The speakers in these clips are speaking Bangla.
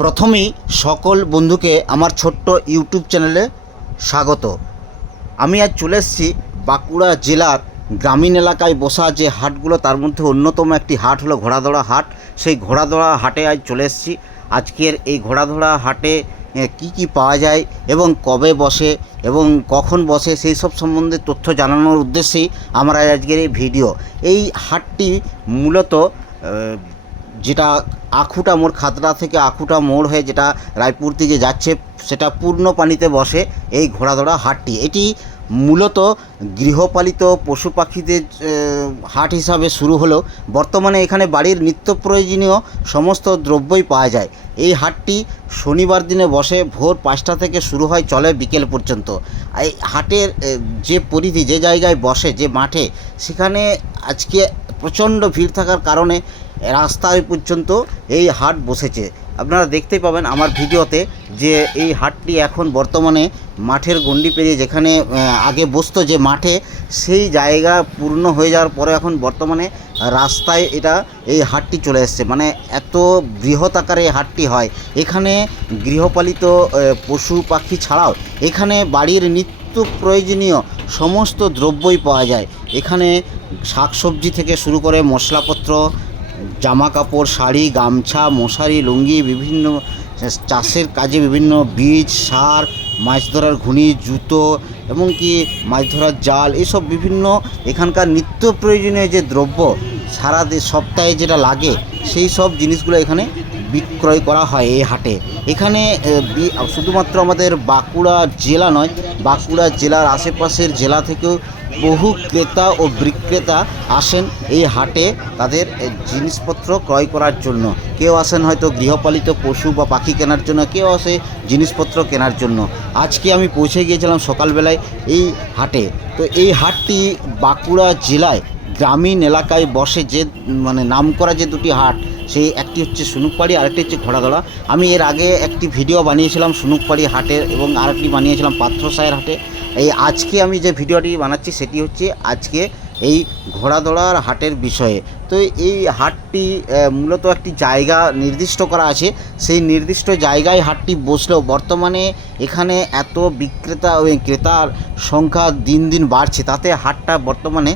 প্রথমেই সকল বন্ধুকে আমার ছোট্ট ইউটিউব চ্যানেলে স্বাগত। আমি আজ চলে এসেছি বাঁকুড়া জেলার গ্রামীণ এলাকায় বসা যে হাটগুলো, তার মধ্যে অন্যতম একটি হাট হলো ঘোড়াদড়া হাট। সেই ঘোড়াদড়া হাটে আজ চলে এসেছি। আজকের এই ঘোড়াদড়া হাটে কি কি পাওয়া যায় এবং কবে বসে এবং কখন বসে, সেই সব সম্বন্ধে তথ্য জানানোর উদ্দেশ্যেই আমরা আজকের এই ভিডিও। এই হাটটি মূলত যেটা আখুটা মোড়, খাতড়া থেকে আখুটা মোড় হয়ে যেটা রায়পুর দিকে যাচ্ছে, সেটা পূর্ণ পানিতে বসে এই ঘোড়াদড়া হাটটি। এটি মূলত গৃহপালিত পশু পাখিদের হাট হিসাবে শুরু হলেও বর্তমানে এখানে বাড়ির নিত্য প্রয়োজনীয় সমস্ত দ্রব্যই পাওয়া যায়। এই হাটটি শনিবার দিনে বসে ভোর পাঁচটা থেকে শুরু হয়, চলে বিকেল পর্যন্ত। এই হাটের যে পরিধি, যে জায়গায় বসে, যে মাঠে, সেখানে আজকে প্রচণ্ড ভিড় থাকার কারণে রাস্তায় পর্যন্ত এই হাট বসেছে। আপনারা দেখতেই পাবেন আমার ভিডিওতে যে এই হাটটি এখন বর্তমানে মাঠের গণ্ডি পেরিয়ে যেখানে আগে বসতো যে মাঠে, সেই জায়গা পূর্ণ হয়ে যাওয়ার পরে এখন বর্তমানে রাস্তায় এটা এই হাটটি চলে এসছে। মানে এত বৃহৎ আকারে হাটটি হয়। এখানে গৃহপালিত পশু পাখি ছাড়াও এখানে বাড়ির নিত্য প্রয়োজনীয় সমস্ত দ্রব্যই পাওয়া যায়। এখানে শাকসবজি থেকে শুরু করে মশলাপত্র জামা কাপড় শাড়ি, গামছা, মশারি, লুঙ্গি, বিভিন্ন চাষের কাজে বিভিন্ন বীজ, সার, মাছ ধরার ঘুনি জুতো এমনকি মাছ ধরার জাল, এসব বিভিন্ন এখানকার নিত্য প্রয়োজনীয় যে দ্রব্য সারা সপ্তাহে যেটা লাগে, সেই সব জিনিসগুলো এখানে বিক্রয় করা হয় এই হাটে। এখানে শুধুমাত্র আমাদের বাঁকুড়া জেলা নয়, বাঁকুড়া জেলার আশেপাশের জেলা থেকেও বহু ক্রেতা ও বিক্রেতা আসেন এই হাটে তাদের জিনিসপত্র ক্রয় করার জন্য। কেউ আসেন হয়তো গৃহপালিত পশু বা পাখি কেনার জন্য, কেউ আসে জিনিসপত্র কেনার জন্য। আজকে আমি পৌঁছে গিয়েছিলাম সকালবেলায় এই হাটে। তো এই হাটটি বাঁকুড়া জেলায় গ্রামীণ এলাকায় বসে যে মানে নাম করা যে দুটি হাট সেই একটি হচ্ছে সুনুকপাড়ি আরেকটি হচ্ছে ঘোড়াদড়া আমি এর আগে একটি ভিডিও বানিয়েছিলাম সুনুকপাড়ি হাটের এবং আরেকটি বানিয়েছিলাম পাত্র পাত্রসায়ের হাটে। এই আজকে আমি যে ভিডিওটি বানাচ্ছি সেটি হচ্ছে আজকে এই ঘোড়াদড়ার হাটের বিষয়ে। তো এই হাটটি মূলত একটি জায়গা নির্দিষ্ট করা আছে। সেই নির্দিষ্ট জায়গায় হাটটি বসলেও বর্তমানে এখানে এত বিক্রেতা ও ক্রেতার সংখ্যা দিন দিন বাড়ছে, তাতে হাটটা বর্তমানে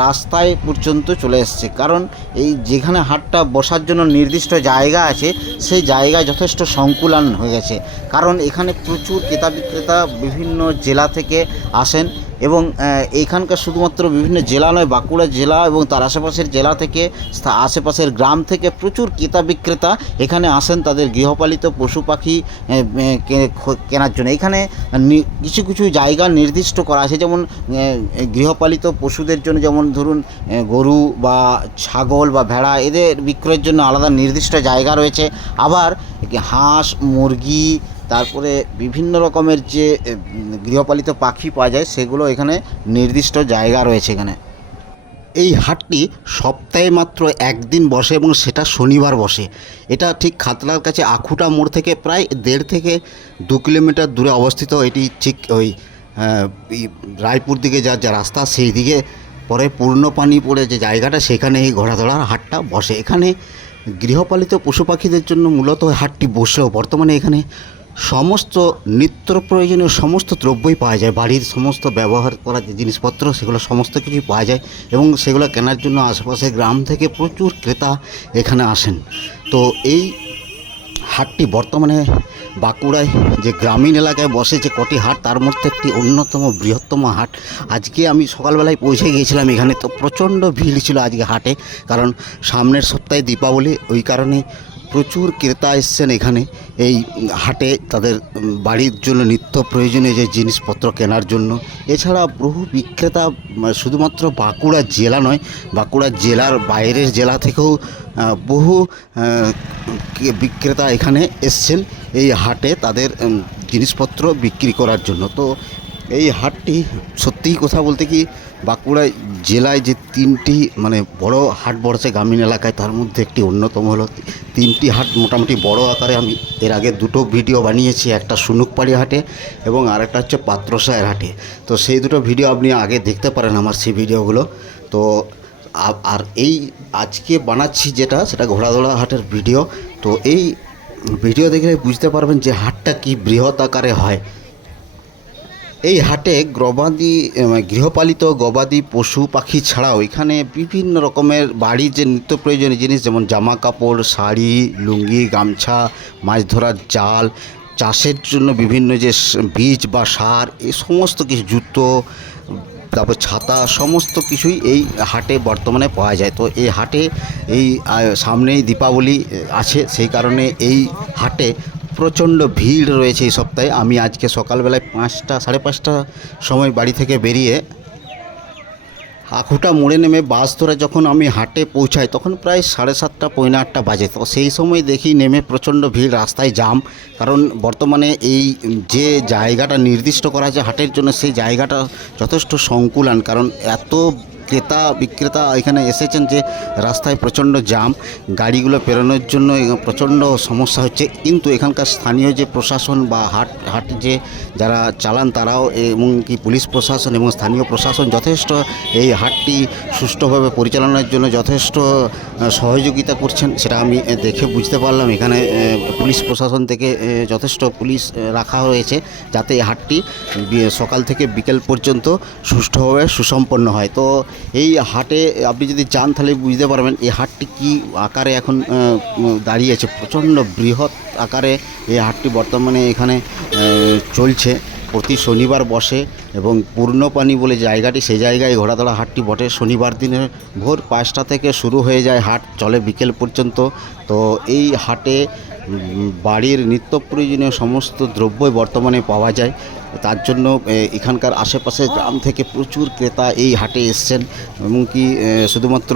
রাস্তায় পর্যন্ত চলে এসছে। কারণ এই যেখানে হাটটা বসার জন্য নির্দিষ্ট জায়গা আছে, সেই জায়গায় যথেষ্ট সংকুলান হয়ে গেছে। কারণ এখানে প্রচুর ক্রেতা বিক্রেতা বিভিন্ন জেলা থেকে আসেন। এবং এইখানকার শুধুমাত্র বিভিন্ন জেলা নয়, বাঁকুড়া জেলা এবং তার আশেপাশের জেলা থেকে আশেপাশের গ্রাম থেকে প্রচুর ক্রেতা বিক্রেতা এখানে আসেন তাদের গৃহপালিত পশু পাখি কেনার জন্য। এখানে কিছু কিছু জায়গা নির্দিষ্ট করা আছে, যেমন গৃহপালিত পশুদের জন্য যেমন ধরুন গরু বা ছাগল বা ভেড়া, এদের বিক্রয়ের জন্য আলাদা নির্দিষ্ট জায়গা রয়েছে। আবার হাঁস, মুরগি তারপরে বিভিন্ন রকমের যে গৃহপালিত পাখি পাওয়া যায়, সেগুলো এখানে নির্দিষ্ট জায়গা রয়েছে এখানে। এই হাটটি সপ্তাহে মাত্র একদিন বসে এবং সেটা শনিবার বসে। এটা ঠিক খাতলার কাছে আখুটা মোড় থেকে প্রায় দেড় থেকে দু কিলোমিটার দূরে অবস্থিত। এটি ঠিক ওই রায়পুর দিকে যা যা রাস্তা, সেই দিকে পরে পূর্ণ পানি পড়ে যে জায়গাটা, সেখানে এই ঘোড়াধরার হাটটা বসে। এখানে গৃহপালিত পশু পাখিদের জন্য মূলত হাটটি বসলেও বর্তমানে এখানে সমস্ত নিত্য প্রয়োজনীয় সমস্ত দ্রব্যই পাওয়া যায়। বাড়ির সমস্ত ব্যবহার করা যে জিনিসপত্র, সেগুলো সমস্ত কিছুই পাওয়া যায় এবং সেগুলো কেনার জন্য আশেপাশে গ্রাম থেকে প্রচুর ক্রেতা এখানে আসেন। তো এই হাটটি বর্তমানে বাঁকুড়ায় যে গ্রামীণ এলাকায় বসে যে কটি হাট, তার মধ্যে একটি অন্যতম বৃহত্তম হাট। আজকে আমি সকালবেলায় পৌঁছে গিয়েছিলাম এখানে, তো প্রচণ্ড ভিড় ছিল আজকে হাটে, কারণ সামনের সপ্তাহে দীপাবলি, ওই কারণে প্রচুর ক্রেতা এসছেন এখানে। এই হাটে তাদের বাড়ির জন্য নিত্য প্রয়োজনীয় যে জিনিসপত্র কেনার জন্য। এছাড়া বহু বিক্রেতা, শুধুমাত্র বাঁকুড়া জেলা নয়, বাঁকুড়া জেলার বাইরের জেলা থেকেও বহু বিক্রেতা এখানে এসছেন এই হাটে তাদের জিনিসপত্র বিক্রি করার জন্য। তো এই হাটটি সত্যিই কথা বলতে কি বাঁকুড়া জেলায় যে তিনটি মানে বড় হাট বসে গ্রামীণ এলাকায়, তার মধ্যে একটি অন্যতম হলো তিনটি হাট মোটামুটি বড় আকারে আমি এর আগে দুটো ভিডিও বানিয়েছি, একটা সুনুকপাড়ি হাটে এবং আরেকটা হচ্ছে পাত্রসায়ের হাটে। তো সেই দুটো ভিডিও আপনি আগে দেখতে পারেন আমার সেই ভিডিওগুলো। তো আর এই আজকে বানাচ্ছি যেটা, সেটা ঘোড়াদোড়া হাটের ভিডিও। তো এই ভিডিও দেখলে বুঝতে পারবেন যে হাটটা কি বৃহৎ আকারে হয়। এই হাটে গবাদি গৃহপালিত গবাদি পশু পাখি ছাড়াও এখানে বিভিন্ন রকমের বাড়ির যে নিত্য প্রয়োজনীয় জিনিস যেমন জামা কাপড় শাড়ি, লুঙ্গি, গামছা, মাছ ধরার জাল, চাষের জন্য বিভিন্ন যে বীজ বা সার এই সমস্ত কিছু, জুতো, তারপর ছাতা, সমস্ত কিছুই এই হাটে বর্তমানে পাওয়া যায়। তো এই হাটে এই সামনেই দীপাবলি আছে। সেই কারণে এই হাটে প্রচণ্ড ভিড় রয়েছে এই সপ্তাহে। আমি আজকে সকালবেলায় পাঁচটা, সাড়ে পাঁচটা সময় বাড়ি থেকে বেরিয়ে আখুটা মোড়ে নেমে বাস ধরে যখন আমি হাটে পৌঁছাই, তখন প্রায় সাড়ে সাতটা, পৌনে আটটা বাজে। তো সেই সময় দেখি নেমে প্রচণ্ড ভিড়, রাস্তায় জাম কারণ বর্তমানে এই যে জায়গাটা নির্দিষ্ট করা আছে হাটের জন্য, সেই জায়গাটা যথেষ্ট সংকুলান। কারণ এত ক্রেতা, বিক্রেতা এখানে এসেছেন যে রাস্তায় প্রচণ্ড জাম গাড়িগুলো পেরোনোর জন্য প্রচণ্ড সমস্যা হচ্ছে। কিন্তু এখানকার স্থানীয় যে প্রশাসন বা হাট হাট যে যারা চালান তারাও এবং কি পুলিশ প্রশাসন এবং স্থানীয় প্রশাসন যথেষ্ট এই হাটটি সুষ্ঠুভাবে পরিচালনার জন্য যথেষ্ট সহযোগিতা করছেন, সেটা আমি দেখে বুঝতে পারলাম। এখানে পুলিশ প্রশাসন থেকে যথেষ্ট পুলিশ রাখা হয়েছে যাতে এই হাটটি সকাল থেকে বিকেল পর্যন্ত সুষ্ঠুভাবে সুসম্পন্ন হয়। তো এই হাটে আপনি যদি যান তাহলে বুঝতে পারবেন এই হাটটি কি আকারে এখন দাঁড়িয়েছে প্রচণ্ড বৃহৎ আকারে এই হাটটি বর্তমানে এখানে চলছে। প্রতি শনিবার বসে এবং পূর্ণপানি বলে জায়গাটি, সেই জায়গায় ঘোড়াদড়া হাটটি বটে। শনিবার দিনে ভোর পাঁচটা থেকে শুরু হয়ে যায় হাট, চলে বিকেল পর্যন্ত। তো এই হাটে বাড়ির নিত্য প্রয়োজনীয় সমস্ত দ্রব্যই বর্তমানে পাওয়া যায়। তার জন্য এখানকার আশেপাশে গ্রাম থেকে প্রচুর ক্রেতা এই হাটে এসছেন এমনকি শুধুমাত্র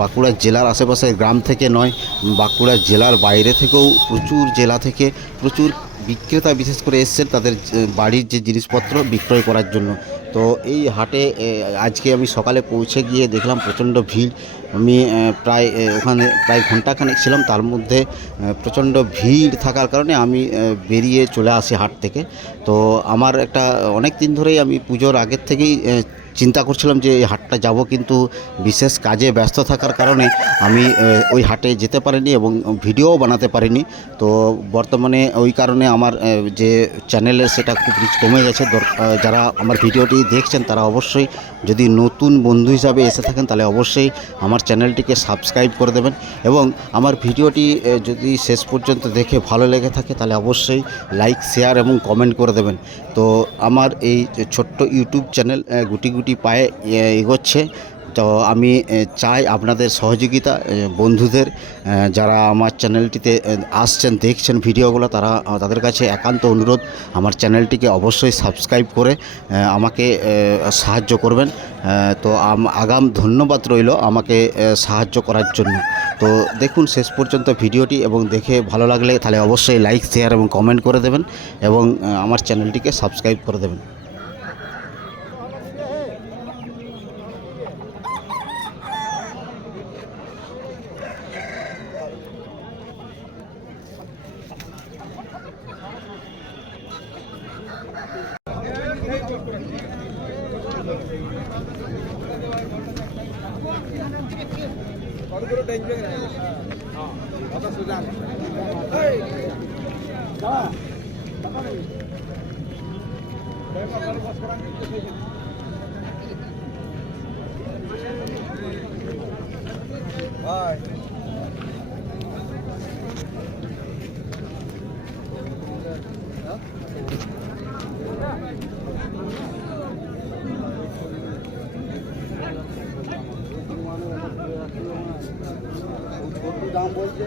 বাঁকুড়া জেলার আশেপাশে গ্রাম থেকে নয়, বাঁকুড়া জেলার বাইরে থেকেও প্রচুর জেলা থেকে প্রচুর বিক্রেতা বিশেষ করে এসছেন তাদের বাড়ির যে জিনিসপত্র বিক্রয় করার জন্য। তো এই হাটে আজকে আমি সকালে পৌঁছে গিয়ে দেখলাম প্রচণ্ড ভিড়। আমি প্রায় ওখানে প্রায় ঘন্টাখানেক ছিলাম। তার মধ্যে প্রচণ্ড ভিড় থাকার কারণে আমি বেরিয়ে চলে আসি হাট থেকে। তো আমার একটা, অনেক দিন ধরেই আমি পুজোর আগের থেকেই চিন্তা করছিলাম যে এই হাটটা যাব কিন্তু বিশেষ কাজে ব্যস্ত থাকার কারণে আমি ওই হাটে যেতে পারিনি এবং ভিডিও বানাতে পারিনি। তো বর্তমানে ওই কারণে আমার যে চ্যানেলে সেটা খুব রিচ কমে গেছে। যারা আমার ভিডিওটি দেখছেন তারা অবশ্যই যদি নতুন বন্ধু হিসাবে এসে থাকেন তাহলে অবশ্যই আমার চ্যানেলটিকে সাবস্ক্রাইব করে দেবেন এবং আমার ভিডিওটি যদি শেষ পর্যন্ত দেখে ভালো লেগে থাকে তাহলে অবশ্যই লাইক শেয়ার এবং কমেন্ট করে দেবেন। তো আমার এই ছোট্ট ইউটিউব চ্যানেল এ, গুটি গুটি পায়ে এগোচ্ছে। তো আমি চাই আপনাদের সহযোগিতা বন্ধুদের যারা আমার চ্যানেলটিতে আসছেন, দেখছেন ভিডিওগুলো, তারা, তাদের কাছে একান্ত অনুরোধ, আমার চ্যানেলটিকে অবশ্যই সাবস্ক্রাইব করে আমাকে সাহায্য করবেন। তো আগাম ধন্যবাদ রইল আমাকে সাহায্য করার জন্য। তো দেখুন, শেষ পর্যন্ত ভিডিওটি এবং দেখে ভালো লাগলে তাহলে অবশ্যই লাইক, শেয়ার এবং কমেন্ট করে দেবেন এবং আমার চ্যানেলটিকে সাবস্ক্রাইব করে দেবেন। দাম বলছে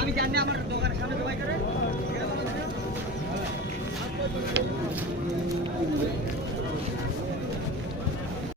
আমি জানি আমার দোকানের সামনে সবাই করে।